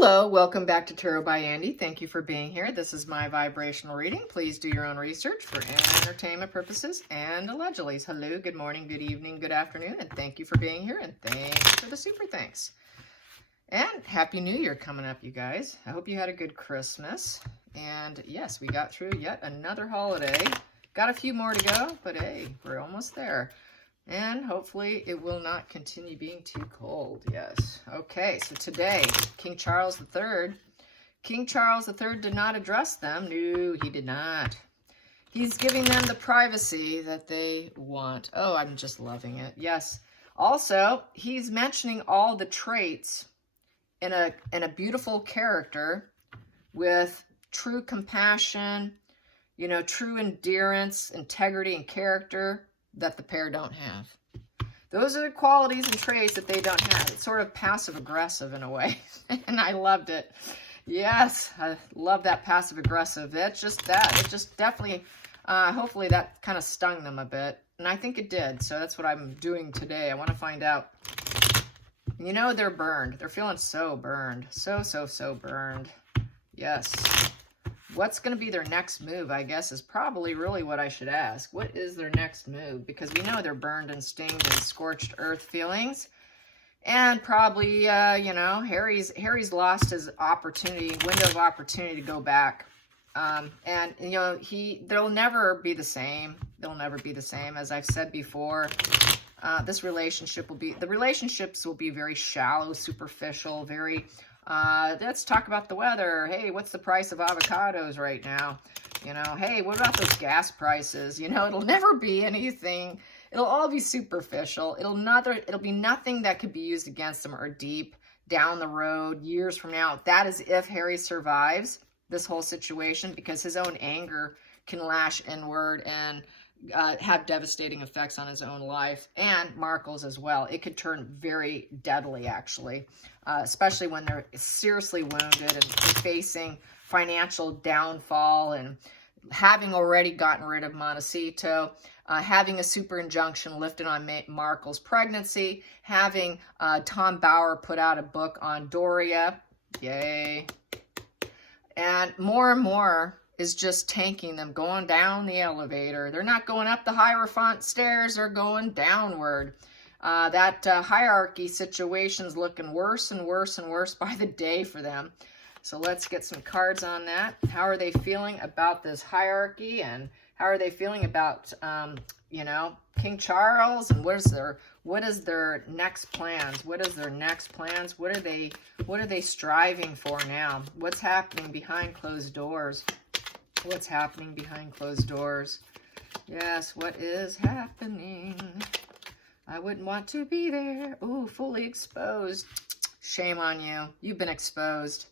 Hello, welcome back to Tarot by Andy. Thank you for being here. This is my vibrational reading. Please do your own research for entertainment purposes and allegedly. Hello, good morning, good evening, good afternoon, and thank you for being here, and thank you for the super thanks. And Happy New Year coming up, you guys. I hope you had a good Christmas. And yes, we got through yet another holiday. Got a few more to go, but hey, we're almost there. And hopefully it will not continue being too cold. Yes. Okay, so today, King Charles III. King Charles III did not address them. No, he did not. He's giving them the privacy that they want. Oh, I'm just loving it. Yes. Also, he's mentioning all the traits in a beautiful character with true compassion, you know, true endurance, integrity, and character that the pair don't have. Those are the qualities and traits that they don't have. It's sort of passive-aggressive in a way, and I loved it. Yes, I love that passive-aggressive. It's just that. It just definitely, hopefully that kind of stung them a bit, and I think it did, so that's what I'm doing today. I want to find out. You know, they're burned. They're feeling so burned. So burned. Yes. What's going to be their next move, I guess, is probably really what I should ask. What is their next move? Because we know they're burned and stinged and scorched earth feelings. And probably, you know, Harry's lost his opportunity, window of opportunity to go back. And, you know, they'll never be the same. They'll never be the same. As I've said before, the relationships will be very shallow, superficial, very... let's talk about the weather. Hey, what's the price of avocados right now? You know, hey, what about those gas prices? You know, it'll never be anything. It'll all be superficial. It'll be nothing that could be used against them or deep down the road, years from now. That is if Harry survives this whole situation, because his own anger can lash inward and have devastating effects on his own life, and Markle's as well. It could turn very deadly, actually, especially when they're seriously wounded and facing financial downfall, and having already gotten rid of Montecito, having a super injunction lifted on Markle's pregnancy, having Tom Bauer put out a book on Doria, yay, and more is just tanking them, going down the elevator. They're not going up the Hierophant stairs, they're going downward. That hierarchy situation's looking worse and worse and worse by the day for them. So let's get some cards on that. How are they feeling about this hierarchy, and how are they feeling about, you know, King Charles, and what is their next plans? What is their next plans? What are they striving for now? What's happening behind closed doors? What's happening behind closed doors? Yes, what is happening? I wouldn't want to be there. Ooh, fully exposed. Shame on you. You've been exposed.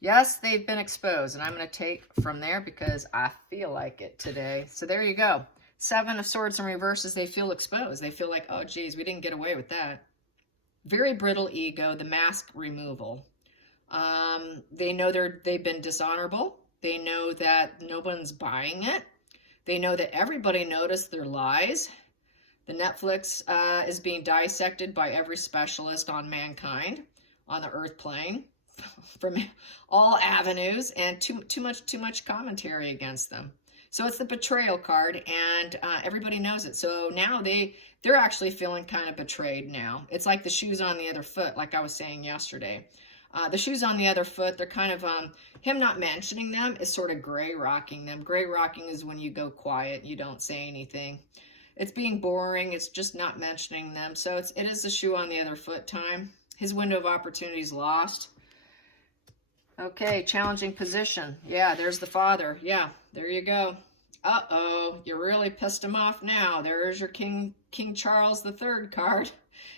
Yes, they've been exposed, and I'm going to take from there because I feel like it today. So there you go. 7 of Swords in reverses. They feel exposed. They feel like, oh, geez, we didn't get away with that. Very brittle ego, the mask removal. They know they've been dishonorable. They know that no one's buying it. They know that everybody noticed their lies. The Netflix is being dissected by every specialist on mankind, on the earth plane, from all avenues, and too much commentary against them. So it's the betrayal card, and everybody knows it. So now they're actually feeling kind of betrayed now. It's like the shoes on the other foot, like I was saying yesterday. The shoes on the other foot, they're kind of, him not mentioning them is sort of gray rocking them. Gray rocking is when you go quiet, you don't say anything. It's being boring, it's just not mentioning them. So it is the shoe on the other foot time. His window of opportunity is lost. Okay, challenging position. Yeah, there's the father. Yeah, there you go. Uh-oh, you really pissed him off now. There's your King Charles III card.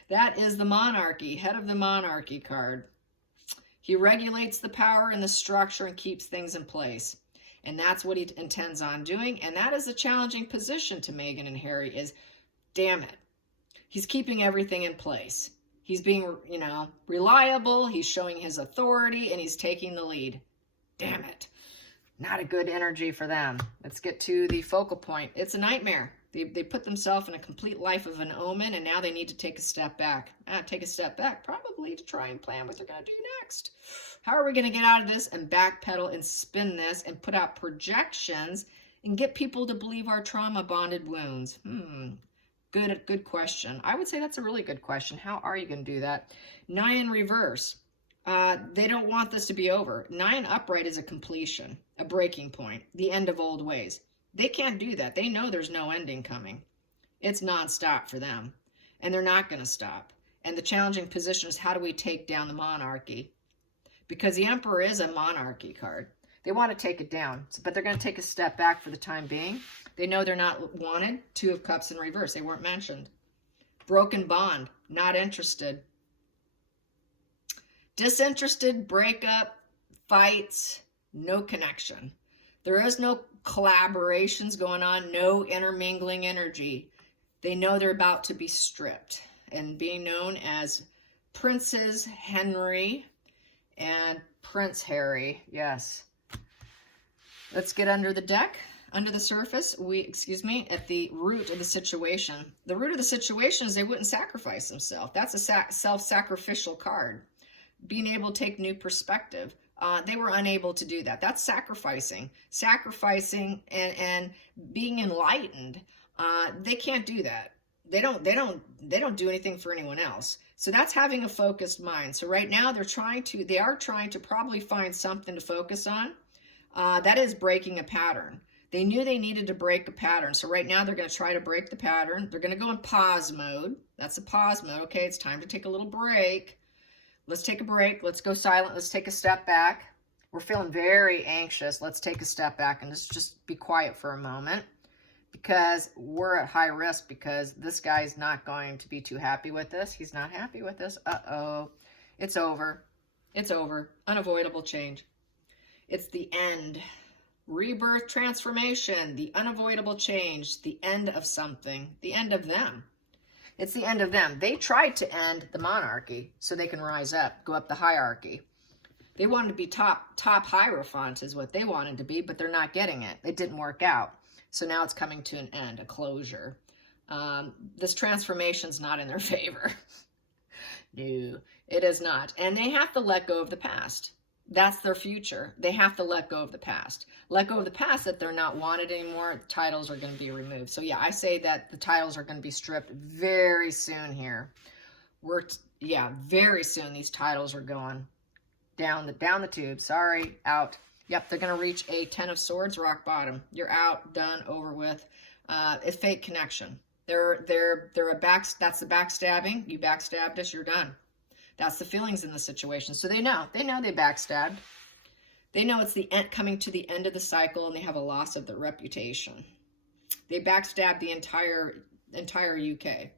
That is the monarchy, head of the monarchy card. He regulates the power and the structure and keeps things in place. And that's what he intends on doing. And that is a challenging position to Meghan and Harry is, damn it. He's keeping everything in place. He's being, you know, reliable. He's showing his authority, and he's taking the lead. Damn it. Not a good energy for them. Let's get to the focal point. It's a nightmare. They put themselves in a complete life of an omen, and now they need to take a step back. Take a step back, probably to try and plan what they're going to do next. How are we going to get out of this and backpedal and spin this and put out projections and get people to believe our trauma-bonded wounds? Good question. I would say that's a really good question. How are you going to do that? 9 in reverse. They don't want this to be over. 9 upright is a completion, a breaking point, the end of old ways. They can't do that. They know there's no ending coming. It's nonstop for them, and they're not going to stop. And the challenging position is, how do we take down the monarchy? Because the Emperor is a monarchy card. They want to take it down, but they're going to take a step back for the time being. They know they're not wanted. 2 of Cups in reverse. They weren't mentioned. Broken bond. Not interested. Disinterested, breakup, fights, no connection. There is no collaborations going on, no intermingling energy. They know they're about to be stripped and being known as Princes Henry and Prince Harry. Yes. Let's get under the deck, under the surface. At the root of the situation. The root of the situation is they wouldn't sacrifice themselves. That's a self-sacrificial card. Being able to take new perspective. They were unable to do that. That's sacrificing and being enlightened. They can't do that. They don't do anything for anyone else. So that's having a focused mind. So right now they are trying to probably find something to focus on. That is breaking a pattern. They knew they needed to break a pattern. So right now they're going to try to break the pattern. They're going to go in pause mode. That's a pause mode. Okay, it's time to take a little break. Let's take a break. Let's go silent. Let's take a step back. We're feeling very anxious. Let's take a step back and just be quiet for a moment, because we're at high risk, because this guy's not going to be too happy with this. He's not happy with this. Uh-oh. It's over. It's over. Unavoidable change. It's the end. Rebirth, transformation, the unavoidable change, the end of something, the end of them. It's the end of them. They tried to end the monarchy so they can rise up, go up the hierarchy. They wanted to be top hierophant is what they wanted to be, but they're not getting it. It didn't work out. So now it's coming to an end, a closure. This transformation's not in their favor. No, it is not. And they have to let go of the past. That's their future. They have to let go of the past. Let go of the past that they're not wanted anymore. Titles are going to be removed. So yeah, I say that the titles are going to be stripped very soon here. Very soon these titles are going down the tube. Sorry, out. Yep, they're going to reach a 10 of Swords, rock bottom. You're out, done, over with. A fake connection. That's the backstabbing. You backstabbed us, you're done. That's the feelings in the situation. So they know they backstabbed. They know it's the end, coming to the end of the cycle, and they have a loss of their reputation. They backstabbed the entire UK.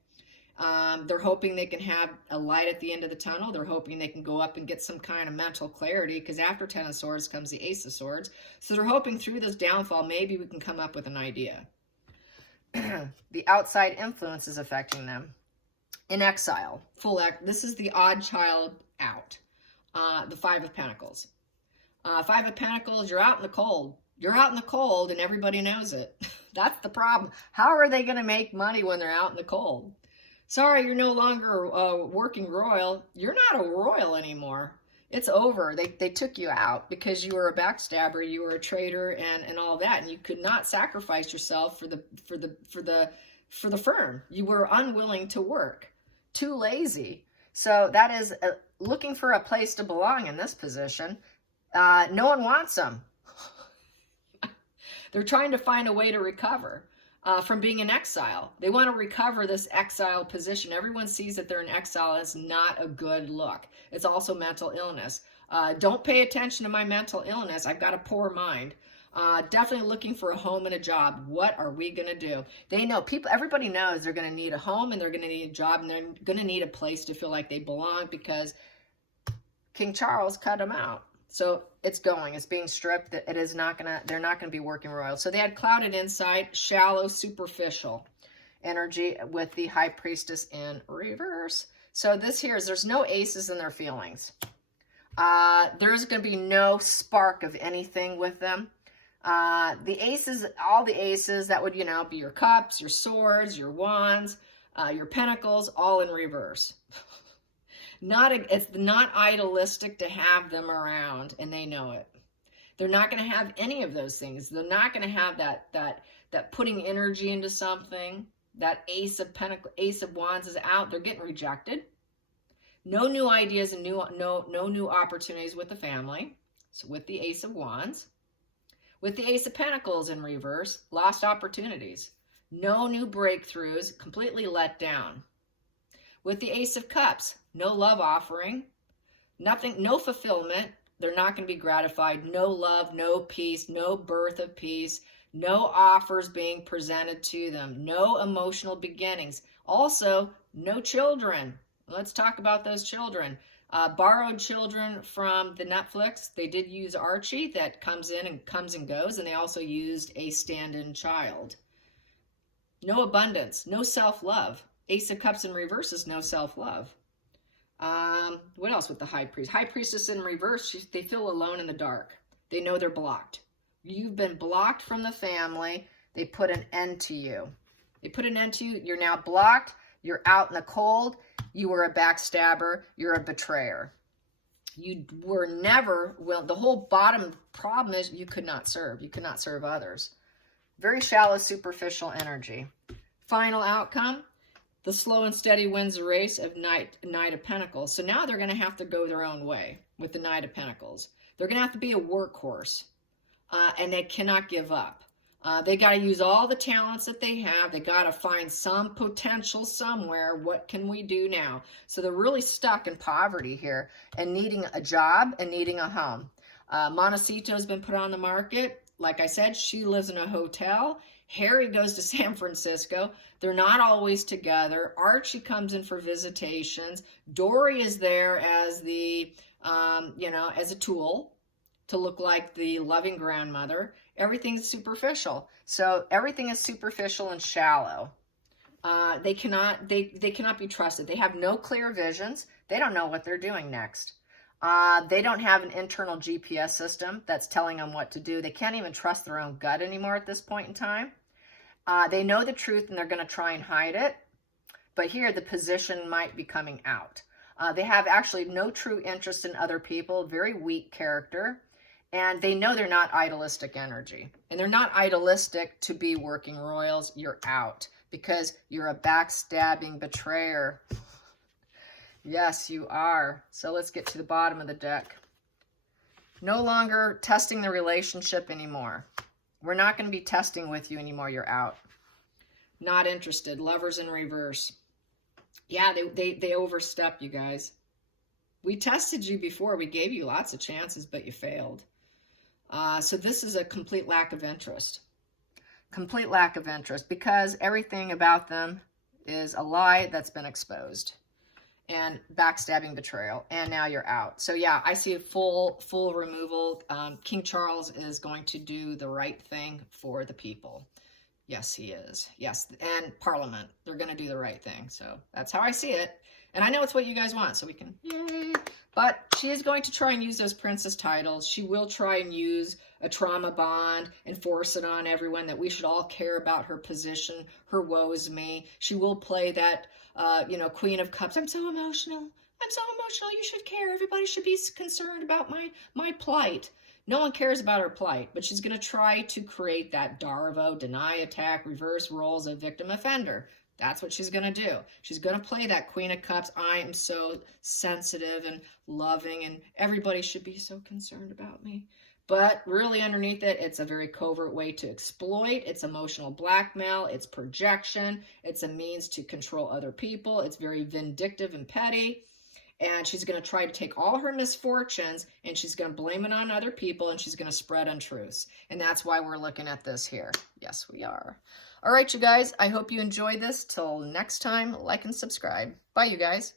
They're hoping they can have a light at the end of the tunnel. They're hoping they can go up and get some kind of mental clarity, because after 10 of Swords comes the Ace of Swords. So they're hoping through this downfall, maybe we can come up with an idea. The outside influence is affecting them. In exile, this is the odd child out. The 5 of Pentacles. 5 of Pentacles, you're out in the cold. You're out in the cold and everybody knows it. That's the problem. How are they going to make money when they're out in the cold? Sorry, you're no longer a working royal. You're not a royal anymore. It's over. They took you out because you were a backstabber, you were a traitor, and all that, and you could not sacrifice yourself for the firm. You were unwilling to work. Too lazy. So that is looking for a place to belong in this position. No one wants them. They're trying to find a way to recover from being in exile. They want to recover this exile position. Everyone sees that they're in exile. It's not a good look. It's also mental illness. Don't pay attention to my mental illness. I've got a poor mind. Definitely looking for a home and a job. What are we going to do? They know, everybody knows they're going to need a home and they're going to need a job and they're going to need a place to feel like they belong, because King Charles cut them out. So it's being stripped. They're not going to be working royal. So they had clouded insight, shallow, superficial energy with the High Priestess in reverse. So there's no aces in their feelings. There's going to be no spark of anything with them. The aces, all the aces, that would, be your cups, your swords, your wands, your pentacles, all in reverse. It's not idealistic to have them around, and they know it. They're not going to have any of those things. They're not going to have that putting energy into something. That ace of wands is out. They're getting rejected. No new ideas and no new opportunities with the family. So with the ace of wands. With the ace of pentacles in reverse, lost opportunities. No new breakthroughs, completely let down. With the ace of cups, no love offering, nothing, no fulfillment. They're not going to be gratified. No love, no peace, no birth of peace, no offers being presented to them, no emotional beginnings. Also, no children. Let's talk about those children. Borrowed children from the Netflix. They did use Archie, that comes in and comes and goes, and they also used a stand-in child. No abundance, no self-love. Ace of Cups in reverse is no self-love. What else with the High Priest? High Priestess in reverse, they feel alone in the dark. They know they're blocked. You've been blocked from the family. They put an end to you. They put an end to you. You're now blocked. You're out in the cold. You were a backstabber. You're a betrayer. You were never, well, the whole bottom problem is you could not serve. You could not serve others. Very shallow, superficial energy. Final outcome, the slow and steady wins the race of Knight of Pentacles. So now they're going to have to go their own way with the Knight of Pentacles. They're going to have to be a workhorse, and they cannot give up. They got to use all the talents that they have. They got to find some potential somewhere. What can we do now? So they're really stuck in poverty here and needing a job and needing a home. Montecito has been put on the market. Like I said, she lives in a hotel. Harry goes to San Francisco. They're not always together. Archie comes in for visitations. Dory is there as the, as a tool to look like the loving grandmother. Everything's superficial. So everything is superficial and shallow. They cannot be trusted. They have no clear visions. They don't know what they're doing next. They don't have an internal GPS system that's telling them what to do. They can't even trust their own gut anymore at this point in time. They know the truth and they're going to try and hide it. But here the position might be coming out. They have actually no true interest in other people, very weak character. And they know they're not idealistic energy. And they're not idealistic to be working royals. You're out because you're a backstabbing betrayer. Yes, you are. So let's get to the bottom of the deck. No longer testing the relationship anymore. We're not going to be testing with you anymore. You're out. Not interested. Lovers in reverse. Yeah, they overstepped, you guys. We tested you before. We gave you lots of chances, but you failed. So this is a complete lack of interest. Complete lack of interest because everything about them is a lie that's been exposed. And backstabbing, betrayal, and now you're out. So yeah, I see a full removal. King Charles is going to do the right thing for the people. Yes, he is. Yes, and Parliament, they're going to do the right thing. So that's how I see it. And I know it's what you guys want, so we can, yay. But she is going to try and use those princess titles. She will try and use a trauma bond and force it on everyone that we should all care about her position, her woe is me. She will play that, Queen of Cups. I'm so emotional. I'm so emotional. You should care. Everybody should be concerned about my plight. No one cares about her plight, but she's going to try to create that Darvo, deny, attack, reverse roles of victim offender. That's what she's going to do. She's going to play that Queen of Cups. I am so sensitive and loving, and everybody should be so concerned about me. But really underneath it, it's a very covert way to exploit. It's emotional blackmail. It's projection. It's a means to control other people. It's very vindictive and petty. And she's going to try to take all her misfortunes and she's going to blame it on other people and she's going to spread untruths. And that's why we're looking at this here. Yes, we are. All right, you guys, I hope you enjoy this. Till next time, like and subscribe. Bye, you guys.